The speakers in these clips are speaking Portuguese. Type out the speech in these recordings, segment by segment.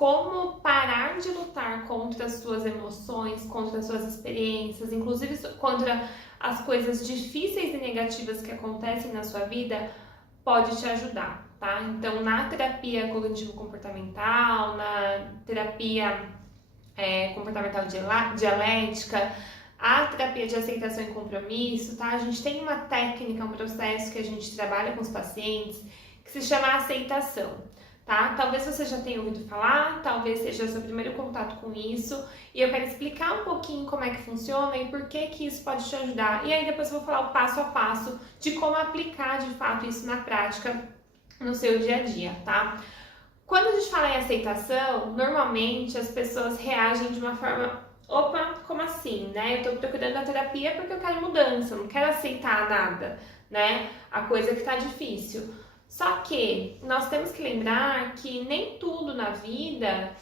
como parar de lutar contra as suas emoções, contra as suas experiências, inclusive contra as coisas difíceis e negativas que acontecem na sua vida, pode te ajudar, tá? Então, na terapia cognitivo-comportamental, na terapia comportamental dialética, a terapia de aceitação e compromisso, tá? A gente tem uma técnica, um processo que a gente trabalha com os pacientes que se chama aceitação, tá? Talvez você já tenha ouvido falar, talvez seja seu primeiro contato com isso, e eu quero explicar um pouquinho como é que funciona e por que isso pode te ajudar. E aí depois eu vou falar o passo a passo de como aplicar de fato isso na prática no seu dia a dia, tá? Quando a gente fala em aceitação, normalmente as pessoas reagem de uma forma: opa, como assim, né? Eu tô procurando a terapia porque eu quero mudança, eu não quero aceitar nada, né? A coisa que tá difícil. Só que nós temos que lembrar que nem tudo na vida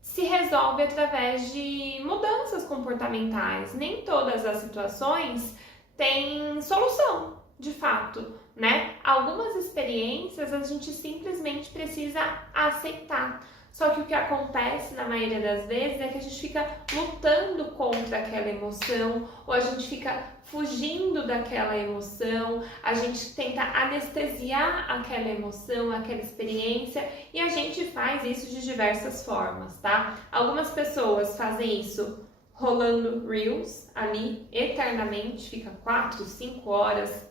se resolve através de mudanças comportamentais. Nem todas as situações têm solução, de fato, né? Algumas experiências a gente simplesmente precisa aceitar. Só que o que acontece na maioria das vezes é que a gente fica lutando contra aquela emoção, ou a gente fica fugindo daquela emoção, a gente tenta anestesiar aquela emoção, aquela experiência, e a gente faz isso de diversas formas, tá? Algumas pessoas fazem isso rolando Reels ali eternamente, fica 4, 5 horas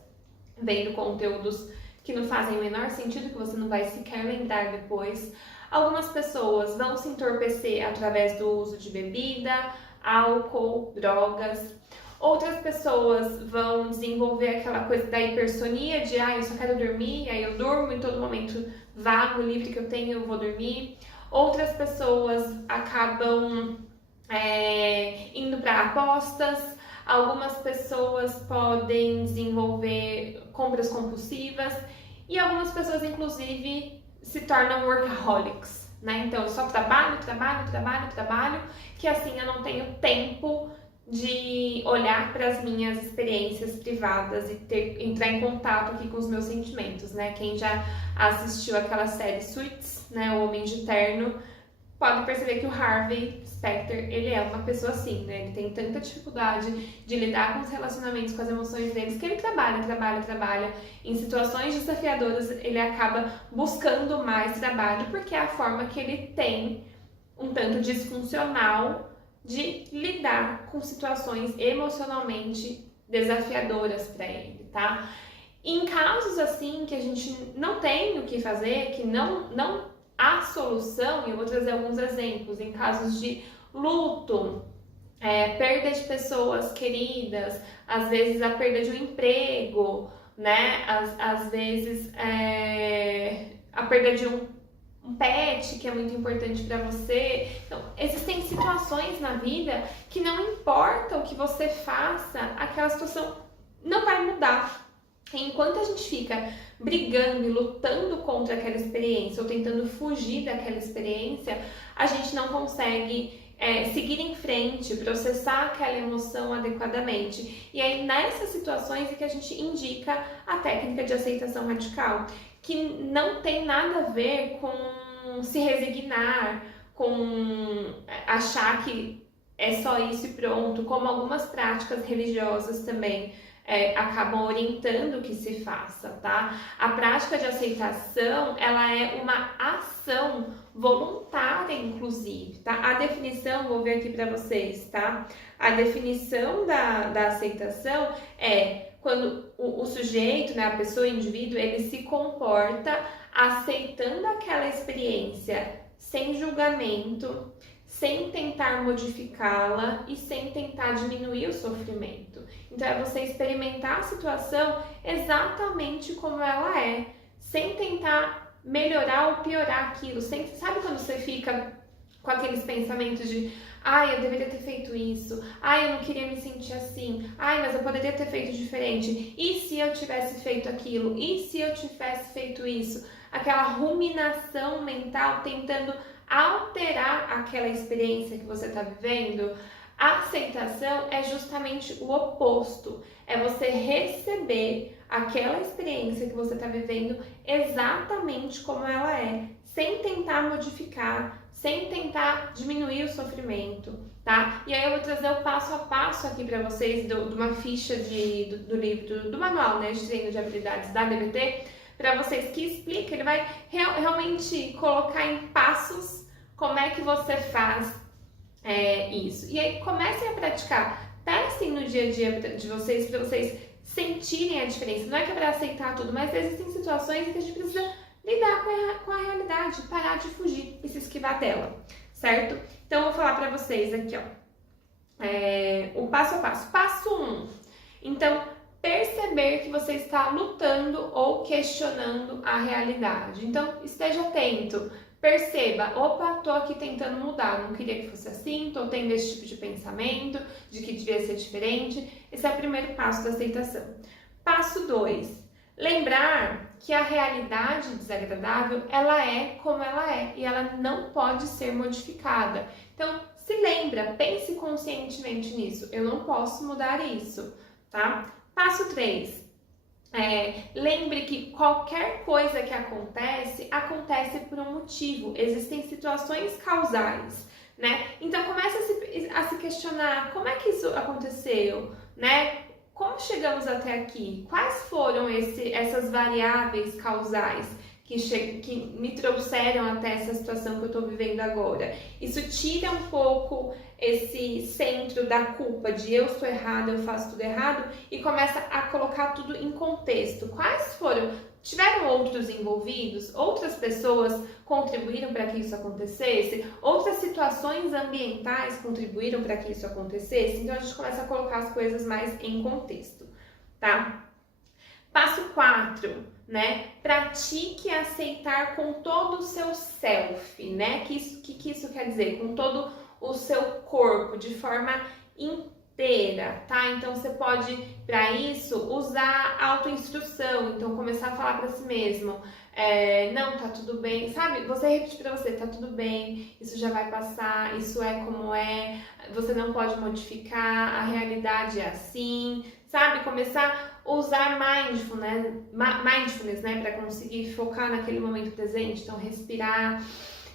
vendo conteúdos que não fazem o menor sentido, que você não vai sequer lembrar depois. Algumas pessoas vão se entorpecer através do uso de bebida, álcool, drogas. Outras pessoas vão desenvolver aquela coisa da hipersonia, de eu só quero dormir, aí eu durmo em todo momento vago, livre que eu tenho, eu vou dormir. Outras pessoas acabam indo para apostas. Algumas pessoas podem desenvolver compras compulsivas e algumas pessoas, inclusive, se tornam workaholics, né? Então, eu só trabalho, que assim eu não tenho tempo de olhar para as minhas experiências privadas e entrar em contato aqui com os meus sentimentos, né? Quem já assistiu aquela série Suits, né? O Homem de Terno, pode perceber que o Harvey Specter, ele é uma pessoa assim, né? Ele tem tanta dificuldade de lidar com os relacionamentos, com as emoções deles, que ele trabalha. Em situações desafiadoras, ele acaba buscando mais trabalho, porque é a forma que ele tem, um tanto disfuncional, de lidar com situações emocionalmente desafiadoras para ele, tá? Em casos assim, que a gente não tem o que fazer, que não há solução, e eu vou trazer alguns exemplos, em casos de luto, perda de pessoas queridas, às vezes a perda de um emprego, né? Às vezes a perda de um pet que é muito importante para você. Então, existem situações na vida que não importa o que você faça, aquela situação não vai mudar. Enquanto a gente fica brigando e lutando contra aquela experiência ou tentando fugir daquela experiência, a gente não consegue seguir em frente, processar aquela emoção adequadamente. E aí, nessas situações é que a gente indica a técnica de aceitação radical, que não tem nada a ver com se resignar, com achar que é só isso e pronto, como algumas práticas religiosas também acabam orientando que se faça, tá? A prática de aceitação, ela é uma ação voluntária, inclusive, tá? A definição, vou ver aqui para vocês, tá? A definição da aceitação é quando o sujeito, né, a pessoa, o indivíduo, ele se comporta aceitando aquela experiência sem julgamento, sem tentar modificá-la e sem tentar diminuir o sofrimento. Então, é você experimentar a situação exatamente como ela é, sem tentar melhorar ou piorar aquilo. Sabe quando você fica com aqueles pensamentos de eu deveria ter feito isso, eu não queria me sentir assim, mas eu poderia ter feito diferente, e se eu tivesse feito aquilo, e se eu tivesse feito isso? Aquela ruminação mental tentando alterar aquela experiência que você está vivendo. A aceitação é justamente o oposto, é você receber aquela experiência que você está vivendo exatamente como ela é, sem tentar modificar, sem tentar diminuir o sofrimento, tá? E aí eu vou trazer o passo a passo aqui para vocês de uma ficha do livro, do manual, né, de treino de habilidades da DBT, para vocês que explica, ele vai realmente colocar em passos como é que você faz isso. E aí comecem a praticar, testem no dia a dia de vocês, para vocês sentirem a diferença. Não é que é para aceitar tudo, mas existem situações em que a gente precisa lidar com a realidade, parar de fugir e se esquivar dela, certo? Então eu vou falar para vocês aqui, ó, o passo a passo. Passo 1. Então, perceber que você está lutando ou questionando a realidade. Então, esteja atento. Perceba, opa, tô aqui tentando mudar, não queria que fosse assim, tô tendo esse tipo de pensamento, de que devia ser diferente. Esse é o primeiro passo da aceitação. Passo 2, lembrar que a realidade desagradável, ela é como ela é e ela não pode ser modificada. Então, se lembra, pense conscientemente nisso, eu não posso mudar isso, tá? Passo 3. Lembre que qualquer coisa que acontece por um motivo. Existem situações causais, né? Então comece a se questionar como é que isso aconteceu, né? Como chegamos até aqui? Quais foram essas variáveis causais que me trouxeram até essa situação que eu estou vivendo agora? Isso tira um pouco esse centro da culpa de eu estou errada, eu faço tudo errado e começa a colocar tudo em contexto. Quais foram? Tiveram outros envolvidos? Outras pessoas contribuíram para que isso acontecesse? Outras situações ambientais contribuíram para que isso acontecesse? Então a gente começa a colocar as coisas mais em contexto, tá? Passo 4, né? Pratique aceitar com todo o seu self, né? Que isso quer dizer? Com todo o seu corpo, de forma inteira, tá? Então você pode, para isso, usar autoinstrução. Então começar a falar para si mesmo, não, tá tudo bem, sabe? Você repetir para você, tá tudo bem, isso já vai passar, isso é como é, você não pode modificar, a realidade é assim, sabe? Começar a usar mindfulness, né? Para conseguir focar naquele momento presente, então respirar.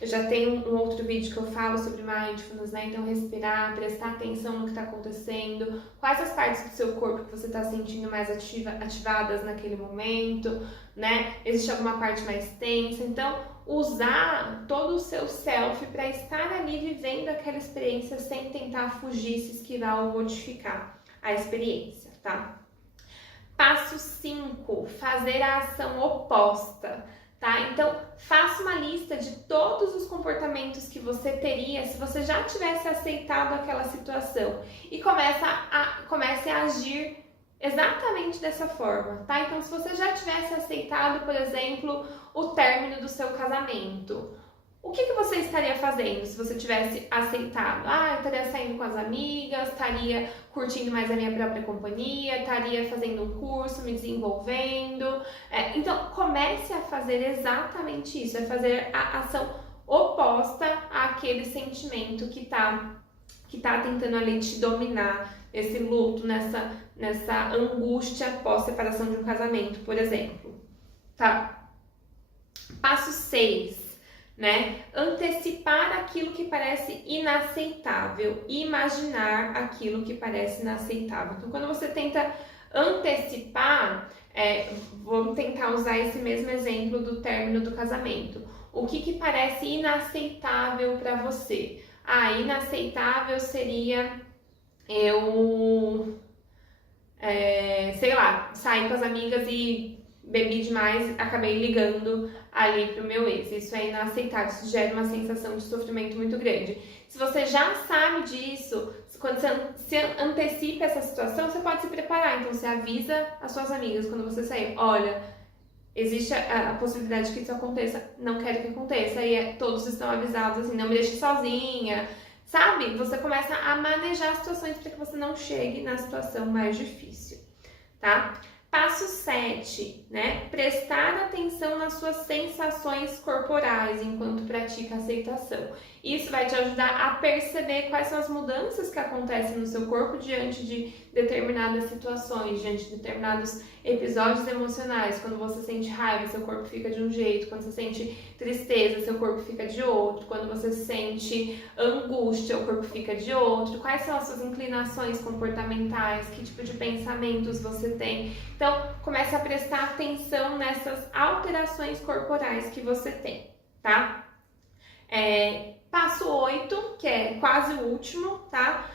Eu já tenho um outro vídeo que eu falo sobre mindfulness, né? Então, respirar, prestar atenção no que está acontecendo, quais as partes do seu corpo que você está sentindo mais ativadas naquele momento, né? Existe alguma parte mais tensa? Então, usar todo o seu self para estar ali vivendo aquela experiência sem tentar fugir, se esquivar ou modificar a experiência, tá? Passo 5, fazer a ação oposta. Tá? Então, faça uma lista de todos os comportamentos que você teria se você já tivesse aceitado aquela situação e comece a agir exatamente dessa forma, tá? Então, se você já tivesse aceitado, por exemplo, o término do seu casamento, o que você estaria fazendo se você tivesse aceitado? Eu estaria saindo com as amigas, estaria curtindo mais a minha própria companhia, estaria fazendo um curso, me desenvolvendo. Então, comece a fazer exatamente isso, é fazer a ação oposta àquele sentimento que tá tentando ali te dominar, esse luto, nessa angústia pós-separação de um casamento, por exemplo. Tá? Passo 6. Né? Antecipar aquilo que parece inaceitável, imaginar aquilo que parece inaceitável. Então, quando você tenta antecipar, vamos tentar usar esse mesmo exemplo do término do casamento. O que parece inaceitável para você? Inaceitável seria eu, sei lá, sair com as amigas e bebi demais, acabei ligando ali pro meu ex. Isso é inaceitável, isso gera uma sensação de sofrimento muito grande. Se você já sabe disso, quando você antecipa essa situação, você pode se preparar. Então você avisa as suas amigas quando você sair, olha, existe a possibilidade que isso aconteça, não quero que aconteça, e todos estão avisados assim, não me deixe sozinha, sabe? Você começa a manejar situações para que você não chegue na situação mais difícil, tá? Passo 7, né? Prestar atenção nas suas sensações corporais enquanto pratica a aceitação. Isso vai te ajudar a perceber quais são as mudanças que acontecem no seu corpo diante de determinadas situações, diante de determinados episódios emocionais. Quando você sente raiva, seu corpo fica de um jeito. Quando você sente tristeza, seu corpo fica de outro. Quando você sente angústia, o corpo fica de outro. Quais são as suas inclinações comportamentais? Que tipo de pensamentos você tem? Então, comece a prestar atenção nessas alterações corporais que você tem, tá? Passo 8, que é quase o último, tá?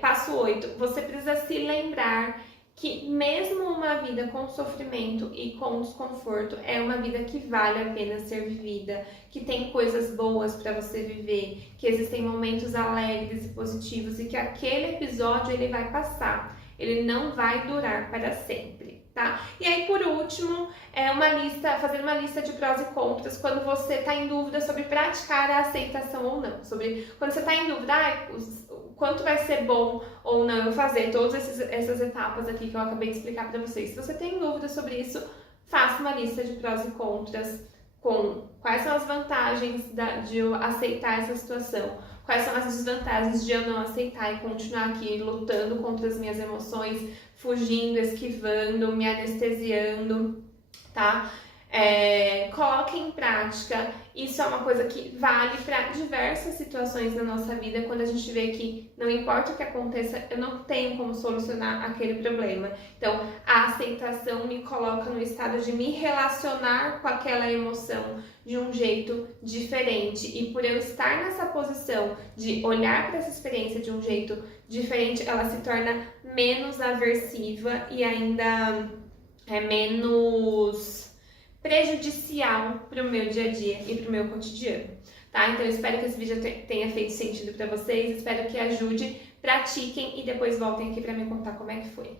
Passo 8, você precisa se lembrar que mesmo uma vida com sofrimento e com desconforto é uma vida que vale a pena ser vivida, que tem coisas boas para você viver, que existem momentos alegres e positivos e que aquele episódio ele vai passar, ele não vai durar para sempre, tá? E aí, por último, fazer uma lista de prós e contras quando você está em dúvida sobre praticar a aceitação ou não, sobre quando você está em dúvida, quanto vai ser bom ou não eu fazer todas essas etapas aqui que eu acabei de explicar para vocês. Se você tem dúvida sobre isso, faça uma lista de prós e contras com quais são as vantagens de eu aceitar essa situação, quais são as desvantagens de eu não aceitar e continuar aqui lutando contra as minhas emoções, fugindo, esquivando, me anestesiando, tá? Coloque em prática. Isso é uma coisa que vale para diversas situações na nossa vida, quando a gente vê que não importa o que aconteça, eu não tenho como solucionar aquele problema. Então, a aceitação me coloca no estado de me relacionar com aquela emoção de um jeito diferente. E por eu estar nessa posição de olhar para essa experiência de um jeito diferente, ela se torna menos aversiva e ainda menos prejudicial para o meu dia a dia e para o meu cotidiano, tá? Então eu espero que esse vídeo tenha feito sentido para vocês, espero que ajude, pratiquem e depois voltem aqui para me contar como é que foi.